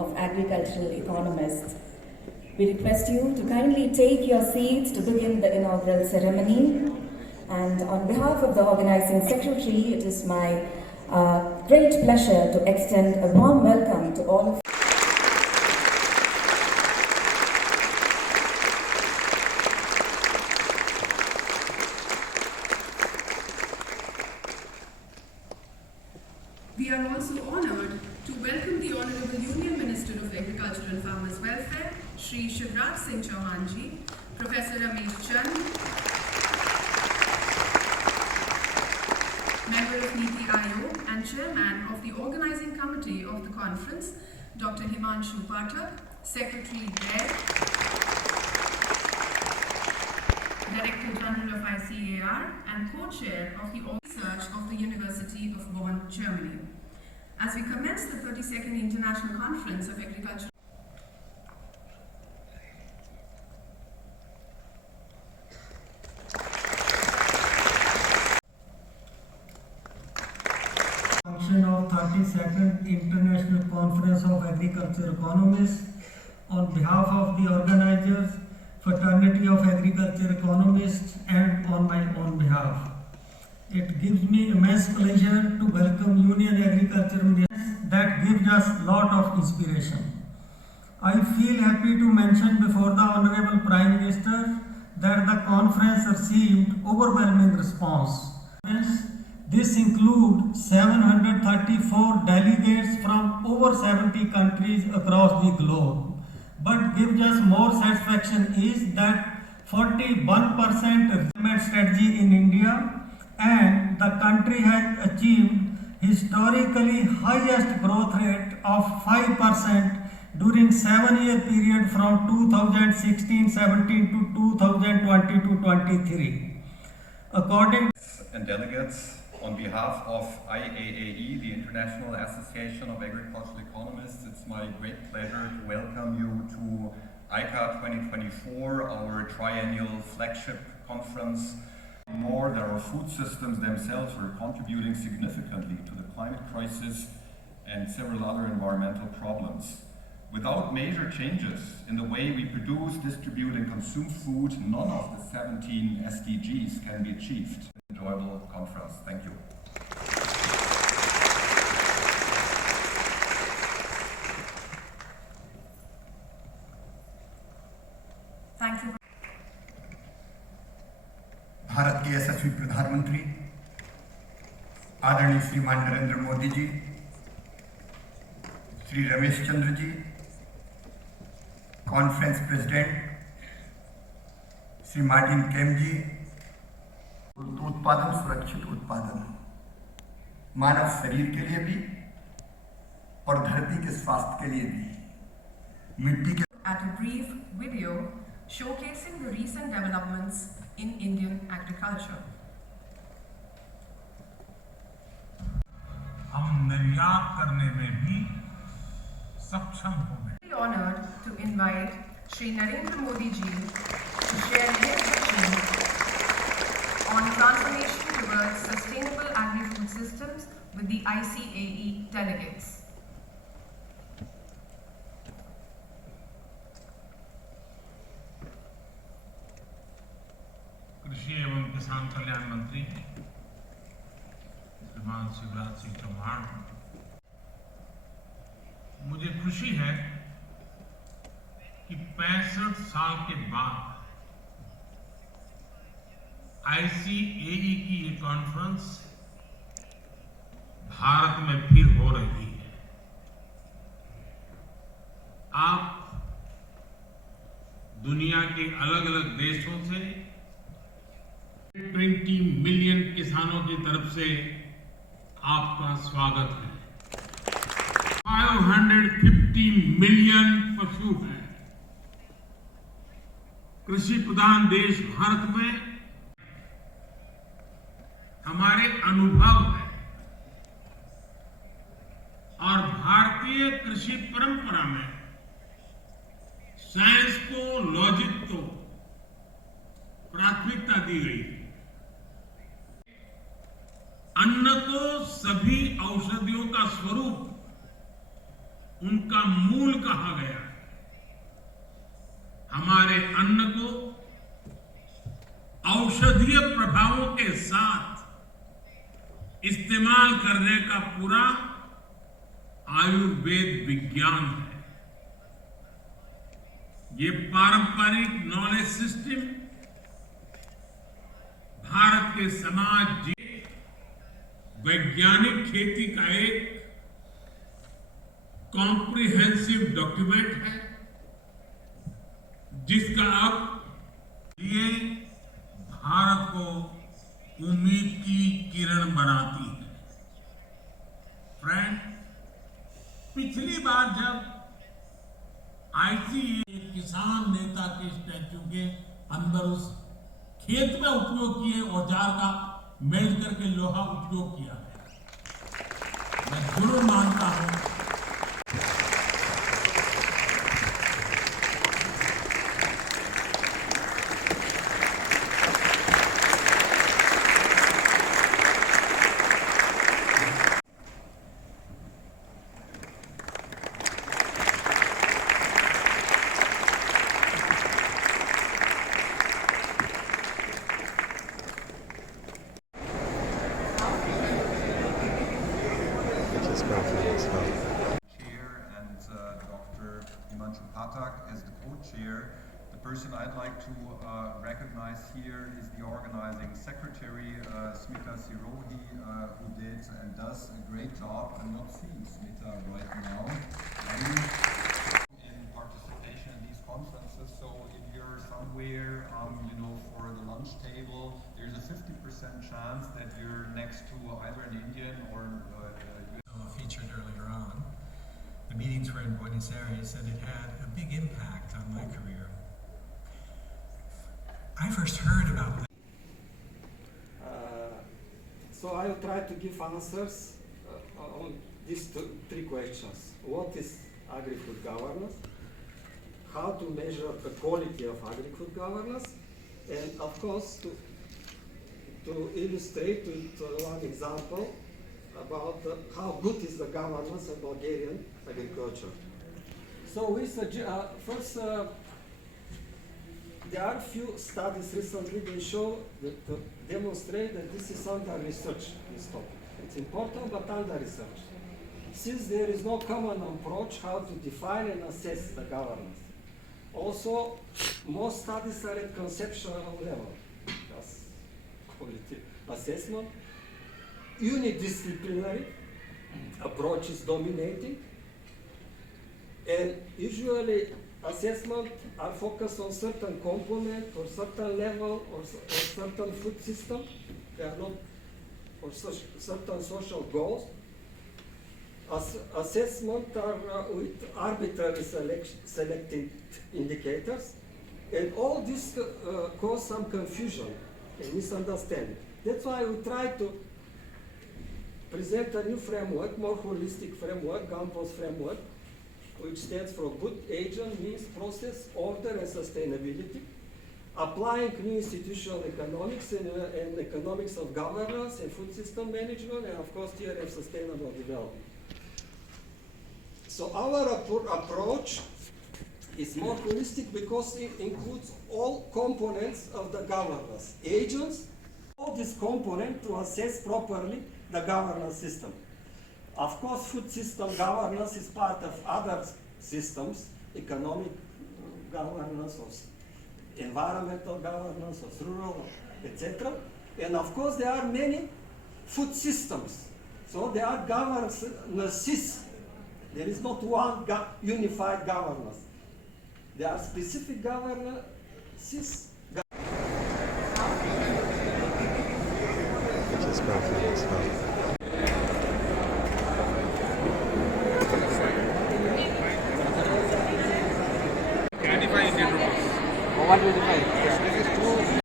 of Agricultural Economists. We request you to kindly take your seats to begin the inaugural ceremony. And on behalf of the organizing secretary, it is my great pleasure to extend a warm welcome to all of you. We are also honoured to welcome the Honourable Union Minister of Agriculture and Farmers Welfare, Shri Shivraj Singh Chauhan ji, Professor Ramesh Chand, Member of Niti Aayog and Chairman of the Organising Committee of the conference, Dr. Himanshu Pathak, Secretary DARE, Director General of ICAR and Co-Chair of the Research of the University of Bonn, Germany. As we commence the 32nd International Conference of Agriculture, Function of 32nd International Conference of Agriculture Economists, on behalf of the organizers, Fraternity of Agriculture Economists, and on my own behalf. It gives me immense pleasure to welcome Union Agriculture Minister that gives us a lot of inspiration. I feel happy to mention before the Honorable Prime Minister that the conference received overwhelming response. This includes 734 delegates from over 70 countries across the globe. But gives us more satisfaction is that 41% development strategy in India, and the country has achieved historically highest growth rate of 5% during 7-year period from 2016-17 to 2020-23. According and delegates, on behalf of IAAE, the International Association of Agricultural Economists, it's my great pleasure to welcome you to ICA 2024, our triennial flagship conference. More that our food systems themselves are contributing significantly to the climate crisis and several other environmental problems. Without major changes in the way we produce, distribute and consume food, none of the 17 SDGs can be achieved. Enjoyable conference. Thank you. thank you. Bharat के यशस्वी प्रधानमंत्री आदरणीय श्रीमान Narendra Modi ji, Shri Ramesh Chandra ji, conference president Shri Martin केम जी, उत्पादन सुरक्षित उत्पादन मानव शरीर के लिए भी और धरती के स्वास्थ्य के लिए भी मिट्टी के At a brief video showcasing the recent developments in Indian agriculture. हम निर्यात करने में भी सक्षम हो गए। We are honored to invite Shri Narendra Modi ji to share his vision on transformation towards sustainable agri-food systems with the ICAE delegates. कृषि एवं किसान कल्याण मंत्री श्रीमान शिवराज सिंह चौहान, मुझे खुशी है कि 65 साल के बाद ICAE की ये कॉन्फ्रेंस भारत में फिर हो रही है। आप दुनिया के अलग अलग देशों से 20 मिलियन किसानों की तरफ से आपका स्वागत है। 550 मिलियन पशु हैं। कृषि प्रधान देश भारत में हमारे अनुभव है और भारतीय कृषि परंपरा में साइंस को, लॉजिक को प्राथमिकता दी गई है। अन्न को सभी औषधियों का स्वरूप उनका मूल कहा गया है। हमारे अन्न को औषधीय प्रभावों के साथ इस्तेमाल करने का पूरा आयुर्वेद विज्ञान है। ये पारंपरिक नॉलेज सिस्टम भारत के समाज वैज्ञानिक खेती का एक कॉम्प्रिहेंसिव डॉक्यूमेंट है, जिसका अब ये भारत को उम्मीद की किरण बनाती है। फ्रेंड, पिछली बार जब आईसी किसान नेता के स्टैच्यू के अंदर उस खेत में उपयोग किए औजार का मेल्ट करके लोहा उपयोग किया है, मैं जरूर मानता हूं Chair and Dr. Himanshu Pathak as the co-chair. The person I'd like to recognize here is the organizing secretary, Smita Sirohi, who did and does a great job. I'm not seeing Smita right now in participation in these conferences. So if you're somewhere, for the lunch table, there's a 50% chance that you're next to either an Indian or featured earlier on. The meetings were in Buenos Aires and it had a big impact on my career. I first heard about this. So I will try to give answers on these three questions. What is agri-food governance? How to measure the quality of agri-food governance? And of course, to illustrate with one example about how good is the governance of Bulgarian agriculture. So we first, there are few studies recently they show that demonstrate that this is under research, this topic. It's important but under research. Since there is no common approach how to define and assess the governance. Also, most studies are at conceptual level, that's quality assessment. Unidisciplinary approach is dominating, and usually assessment are focused on certain component or certain level or certain food system. They are not or certain social goals. Assessment are with arbitrary selected indicators, and all this cause some confusion and misunderstanding. That's why we try to present a new framework, more holistic framework, Campos framework, which stands for good agent, means, process, order, and sustainability, applying new institutional economics and economics of governance and food system management, and of course theory of sustainable development. So our approach is more holistic because it includes all components of the governance, agents, all these components to assess properly the governance system. Of course, food system governance is part of other systems, economic governance or environmental governance or rural, etc. And of course, there are many food systems. So there are governances. There is not one unified governance. There are specific governances. Indian rupees. 125.